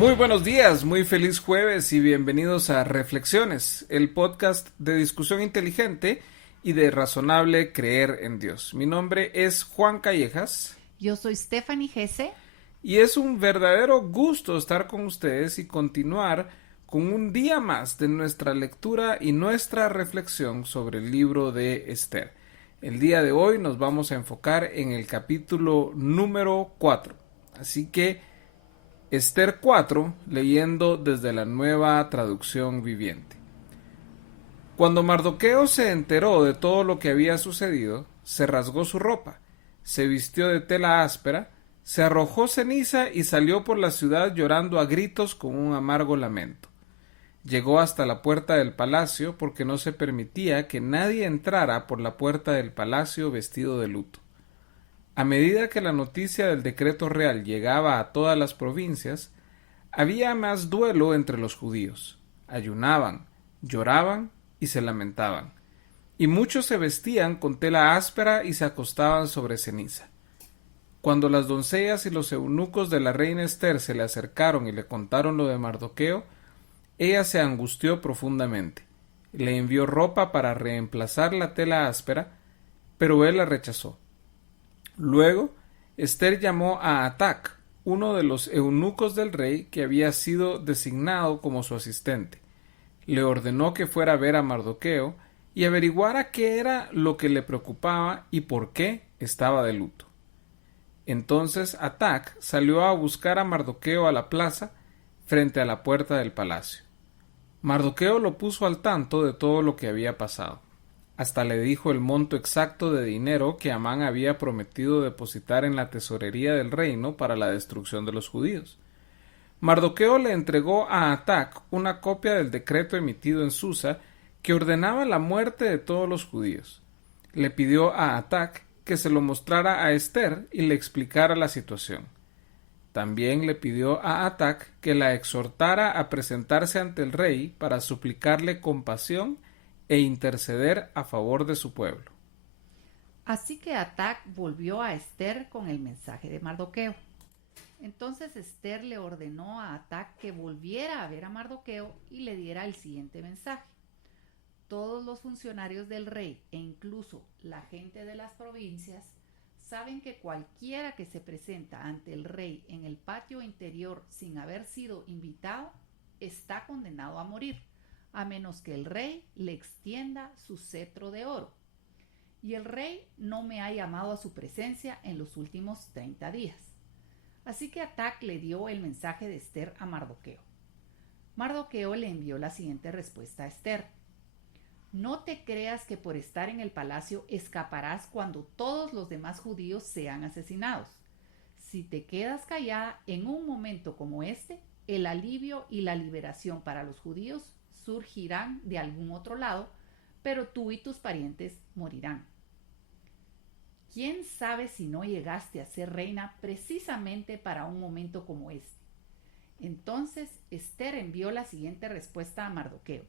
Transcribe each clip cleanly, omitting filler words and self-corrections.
Muy buenos días, muy feliz jueves y bienvenidos a Reflexiones, el podcast de discusión inteligente y de razonable creer en Dios. Mi nombre es Juan Callejas. Yo soy Stephanie Gese. Y es un verdadero gusto estar con ustedes y continuar con un día más de nuestra lectura y nuestra reflexión sobre el libro de Esther. El día de hoy nos vamos a enfocar en el capítulo número 4. Así que Esther 4, leyendo desde la Nueva Traducción Viviente. Cuando Mardoqueo se enteró de todo lo que había sucedido, se rasgó su ropa, se vistió de tela áspera, se arrojó ceniza y salió por la ciudad llorando a gritos con un amargo lamento. Llegó hasta la puerta del palacio porque no se permitía que nadie entrara por la puerta del palacio vestido de luto. A medida que la noticia del decreto real llegaba a todas las provincias, había más duelo entre los judíos. Ayunaban, lloraban y se lamentaban. Y muchos se vestían con tela áspera y se acostaban sobre ceniza. Cuando las doncellas y los eunucos de la reina Esther se le acercaron y le contaron lo de Mardoqueo, ella se angustió profundamente. Le envió ropa para reemplazar la tela áspera, pero él la rechazó. Luego, Esther llamó a Atac, uno de los eunucos del rey que había sido designado como su asistente. Le ordenó que fuera a ver a Mardoqueo y averiguara qué era lo que le preocupaba y por qué estaba de luto. Entonces Atac salió a buscar a Mardoqueo a la plaza frente a la puerta del palacio. Mardoqueo lo puso al tanto de todo lo que había pasado. Hasta le dijo el monto exacto de dinero que Amán había prometido depositar en la tesorería del reino para la destrucción de los judíos. Mardoqueo le entregó a Atac una copia del decreto emitido en Susa que ordenaba la muerte de todos los judíos. Le pidió a Atac que se lo mostrara a Esther y le explicara la situación. También le pidió a Atac que la exhortara a presentarse ante el rey para suplicarle compasión e interceder a favor de su pueblo. Así que Atac volvió a Esther con el mensaje de Mardoqueo. Entonces Esther le ordenó a Atac que volviera a ver a Mardoqueo y le diera el siguiente mensaje. Todos los funcionarios del rey e incluso la gente de las provincias saben que cualquiera que se presenta ante el rey en el patio interior sin haber sido invitado está condenado a morir, a menos que el rey le extienda su cetro de oro. Y el rey no me ha llamado a su presencia en los últimos 30 días. Así que Atac le dio el mensaje de Esther a Mardoqueo. Mardoqueo le envió la siguiente respuesta a Esther. No te creas que por estar en el palacio escaparás cuando todos los demás judíos sean asesinados. Si te quedas callada en un momento como este, el alivio y la liberación para los judíos surgirán de algún otro lado, pero tú y tus parientes morirán. ¿Quién sabe si no llegaste a ser reina precisamente para un momento como este? Entonces Esther envió la siguiente respuesta a Mardoqueo.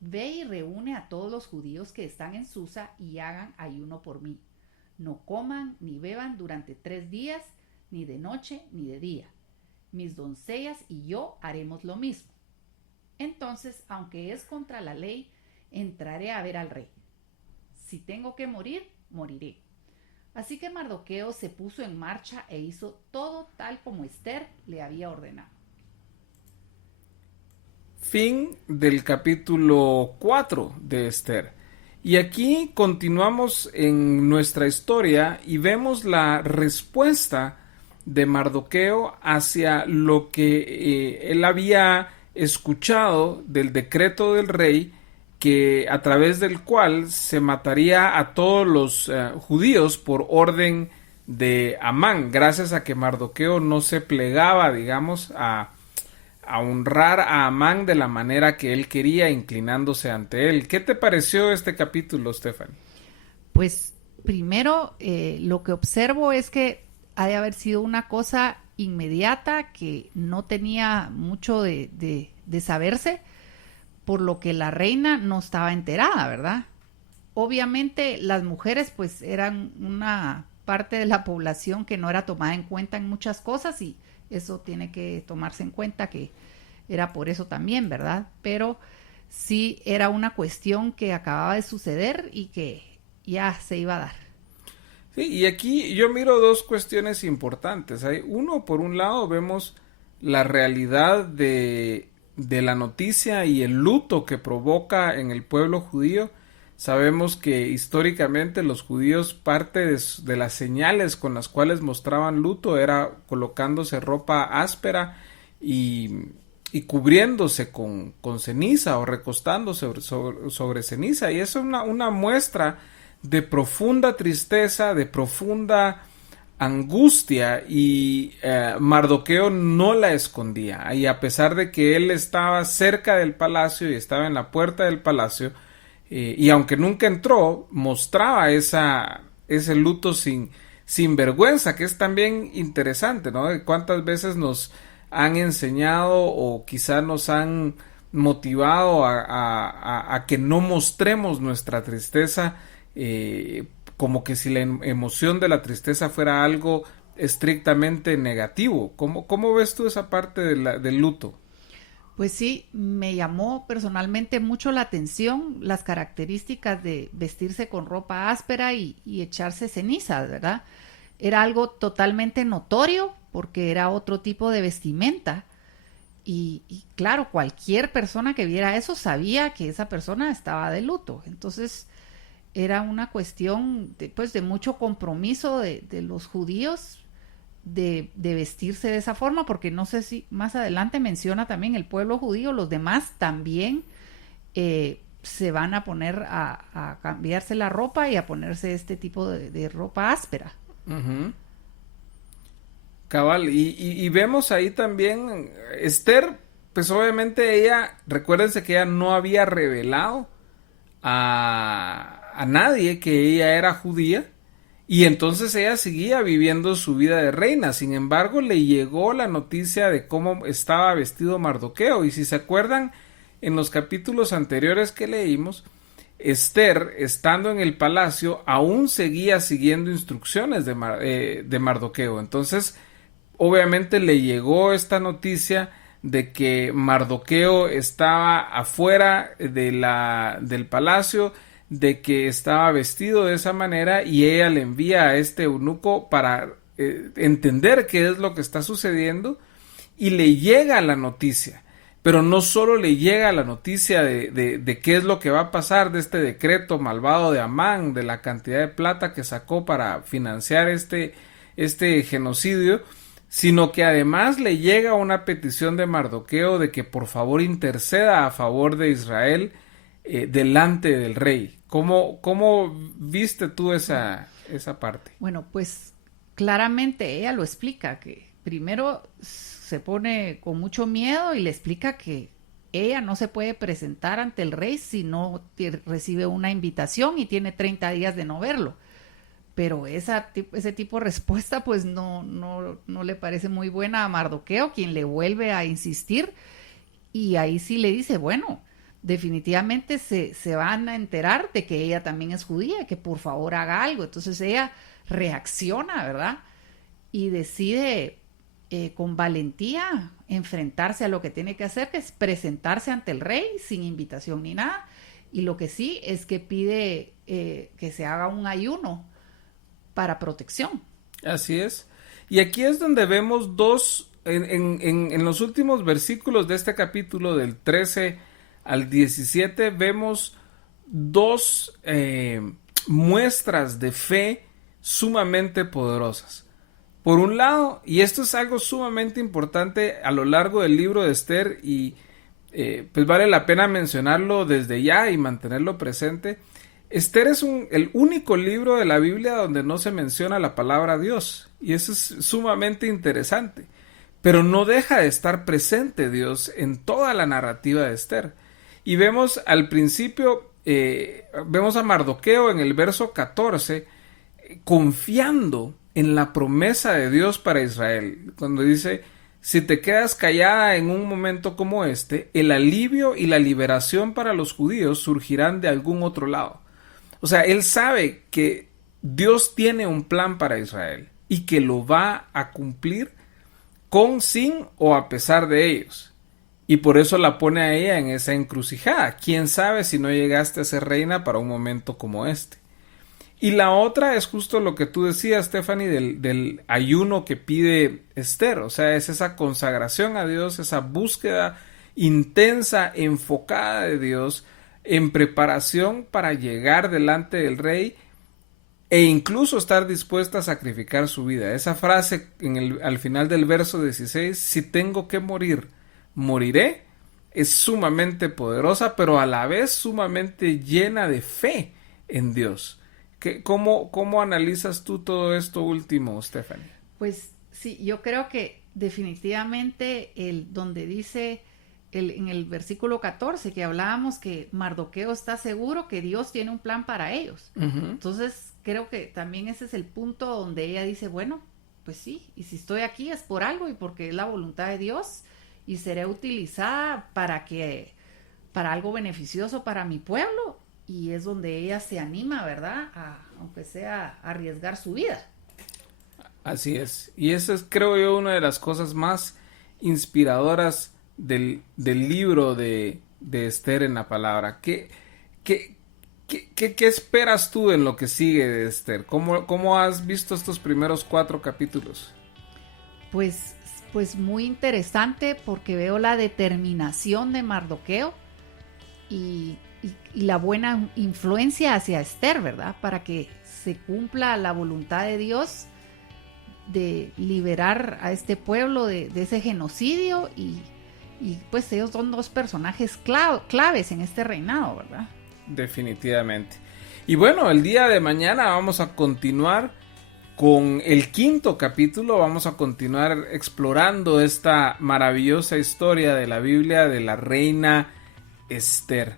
Ve y reúne a todos los judíos que están en Susa y hagan ayuno por mí. No coman ni beban durante 3 días, ni de noche ni de día. Mis doncellas y yo haremos lo mismo. Entonces, aunque es contra la ley, entraré a ver al rey. Si tengo que morir, moriré. Así que Mardoqueo se puso en marcha e hizo todo tal como Esther le había ordenado. Fin del capítulo 4 de Esther. Y aquí continuamos en nuestra historia y vemos la respuesta de Mardoqueo hacia lo que él había escuchado del decreto del rey, que a través del cual se mataría a todos los judíos por orden de Amán, gracias a que Mardoqueo no se plegaba, digamos, a honrar a Amán de la manera que él quería, inclinándose ante él. ¿Qué te pareció este capítulo, Stephanie? Pues primero lo que observo es que ha de haber sido una cosa inmediata que no tenía mucho de saberse, por lo que la reina no estaba enterada, ¿verdad? Obviamente las mujeres pues eran una parte de la población que no era tomada en cuenta en muchas cosas y Eso tiene que tomarse en cuenta que era por eso también, ¿verdad? Pero sí era una cuestión que acababa de suceder y que ya se iba a dar. Sí, y aquí yo miro dos cuestiones importantes. Hay uno, por un lado, vemos la realidad de la noticia y el luto que provoca en el pueblo judío. Sabemos que históricamente los judíos, parte de las señales con las cuales mostraban luto era colocándose ropa áspera y cubriéndose con ceniza o recostándose sobre ceniza. Y eso es una muestra de profunda tristeza, de profunda angustia, y Mardoqueo no la escondía. Y a pesar de que él estaba cerca del palacio y estaba en la puerta del palacio, y aunque nunca entró, mostraba ese luto sin vergüenza, que es también interesante, ¿no? De cuántas veces nos han enseñado o quizá nos han motivado a que no mostremos nuestra tristeza, como que si la emoción de la tristeza fuera algo estrictamente negativo. ¿Cómo ves tú esa parte del luto? Pues sí, me llamó personalmente mucho la atención las características de vestirse con ropa áspera y echarse ceniza, ¿verdad? Era algo totalmente notorio porque era otro tipo de vestimenta. Y claro, cualquier persona que viera eso sabía que esa persona estaba de luto. Entonces era una cuestión pues, de mucho compromiso de los judíos de vestirse de esa forma, porque no sé si más adelante menciona también el pueblo judío, los demás también se van a poner a cambiarse la ropa y a ponerse este tipo de ropa áspera. Uh-huh. Cabal, y vemos ahí también Esther, pues obviamente ella, recuérdense que ella no había revelado a nadie que ella era judía, y entonces ella seguía viviendo su vida de reina. Sin embargo, le llegó la noticia de cómo estaba vestido Mardoqueo, y si se acuerdan, en los capítulos anteriores que leímos, Esther, estando en el palacio, aún seguía siguiendo instrucciones de Mardoqueo. Entonces, obviamente le llegó esta noticia de que Mardoqueo estaba afuera del palacio, de que estaba vestido de esa manera, y ella le envía a este eunuco para entender qué es lo que está sucediendo, y le llega la noticia. Pero no solo le llega la noticia de qué es lo que va a pasar, de este decreto malvado de Amán, de la cantidad de plata que sacó para financiar este genocidio, sino que además le llega una petición de Mardoqueo de que por favor interceda a favor de Israel delante del rey. ¿Cómo viste tú esa parte? Bueno, pues claramente ella lo explica, que primero se pone con mucho miedo y le explica que ella no se puede presentar ante el rey si no recibe una invitación y tiene 30 días de no verlo. Pero ese tipo de respuesta pues no le parece muy buena a Mardoqueo, quien le vuelve a insistir, y ahí sí le dice, bueno, definitivamente se van a enterar de que ella también es judía, que por favor haga algo. Entonces ella reacciona, ¿verdad? Y decide con valentía enfrentarse a lo que tiene que hacer, que es presentarse ante el rey sin invitación ni nada. Y lo que sí es que pide que se haga un ayuno para protección. Así es. Y aquí es donde vemos en los últimos versículos de este capítulo, del 13 al 17, vemos dos muestras de fe sumamente poderosas. Por un lado, y esto es algo sumamente importante a lo largo del libro de Esther, y pues vale la pena mencionarlo desde ya y mantenerlo presente. Esther es el único libro de la Biblia donde no se menciona la palabra Dios, y eso es sumamente interesante, pero no deja de estar presente Dios en toda la narrativa de Esther. Y vemos al principio, vemos a Mardoqueo en el verso 14, confiando en la promesa de Dios para Israel, cuando dice: si te quedas callada en un momento como este, el alivio y la liberación para los judíos surgirán de algún otro lado. O sea, él sabe que Dios tiene un plan para Israel y que lo va a cumplir con, sin o a pesar de ellos. Y por eso la pone a ella en esa encrucijada. ¿Quién sabe si no llegaste a ser reina para un momento como este? Y la otra es justo lo que tú decías, Stephanie, del ayuno que pide Esther. O sea, es esa consagración a Dios, esa búsqueda intensa, enfocada de Dios, en preparación para llegar delante del rey e incluso estar dispuesta a sacrificar su vida. Esa frase al final del verso 16, si tengo que morir, moriré, es sumamente poderosa, pero a la vez sumamente llena de fe en Dios. ¿Cómo analizas tú todo esto último, Stephanie? Pues sí, yo creo que definitivamente donde dice en el versículo 14 que hablábamos que Mardoqueo está seguro que Dios tiene un plan para ellos. Entonces creo que también ese es el punto donde ella dice, bueno, pues sí, y si estoy aquí es por algo y porque es la voluntad de Dios y seré utilizada para algo beneficioso para mi pueblo. Y es donde ella se anima, ¿verdad? Aunque sea a arriesgar su vida. Así es. Y esa es, creo yo, una de las cosas más inspiradoras del libro de Esther en la palabra. ¿Qué esperas tú en lo que sigue de Esther? ¿Cómo has visto estos primeros 4 capítulos? Pues muy interesante porque veo la determinación de Mardoqueo y la buena influencia hacia Esther, ¿verdad? Para que se cumpla la voluntad de Dios de liberar a este pueblo de ese genocidio y pues ellos son 2 personajes claves en este reinado, ¿verdad? Definitivamente. Y bueno, el día de mañana vamos a continuar con el 5º capítulo, vamos a continuar explorando esta maravillosa historia de la Biblia de la reina Esther.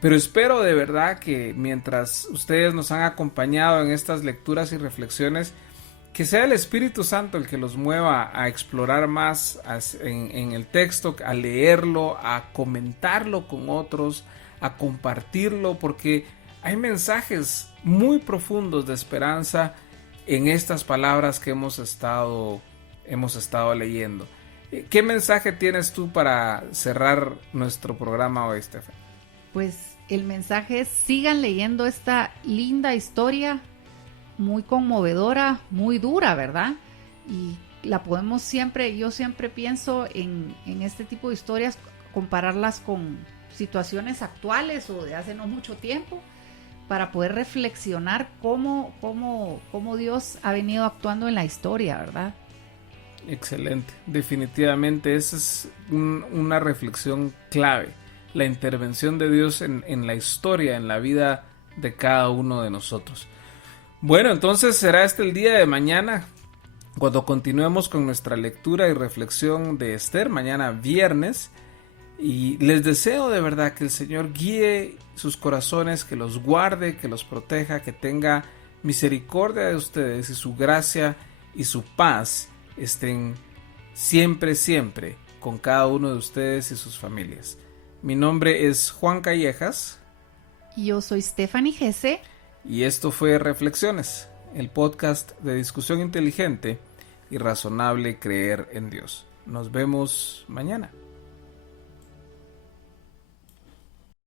Pero espero de verdad que mientras ustedes nos han acompañado en estas lecturas y reflexiones, que sea el Espíritu Santo el que los mueva a explorar más en el texto, a leerlo, a comentarlo con otros, a compartirlo, porque hay mensajes muy profundos de esperanza en estas palabras que hemos estado leyendo. ¿Qué mensaje tienes tú para cerrar nuestro programa hoy, Stephanie? Pues el mensaje es: sigan leyendo esta linda historia, muy conmovedora, muy dura, ¿verdad? Y la podemos yo siempre pienso en este tipo de historias, compararlas con situaciones actuales o de hace no mucho tiempo, para poder reflexionar cómo Dios ha venido actuando en la historia, ¿verdad? Excelente, definitivamente esa es una reflexión clave, la intervención de Dios en la historia, en la vida de cada uno de nosotros. Bueno, entonces será el día de mañana cuando continuemos con nuestra lectura y reflexión de Esther, mañana viernes, y les deseo de verdad que el Señor guíe sus corazones, que los guarde, que los proteja, que tenga misericordia de ustedes y su gracia y su paz estén siempre con cada uno de ustedes y sus familias. Mi nombre es Juan Callejas. Y yo soy Stephanie Gese. Y esto fue Reflexiones, el podcast de discusión inteligente y razonable creer en Dios. Nos vemos mañana.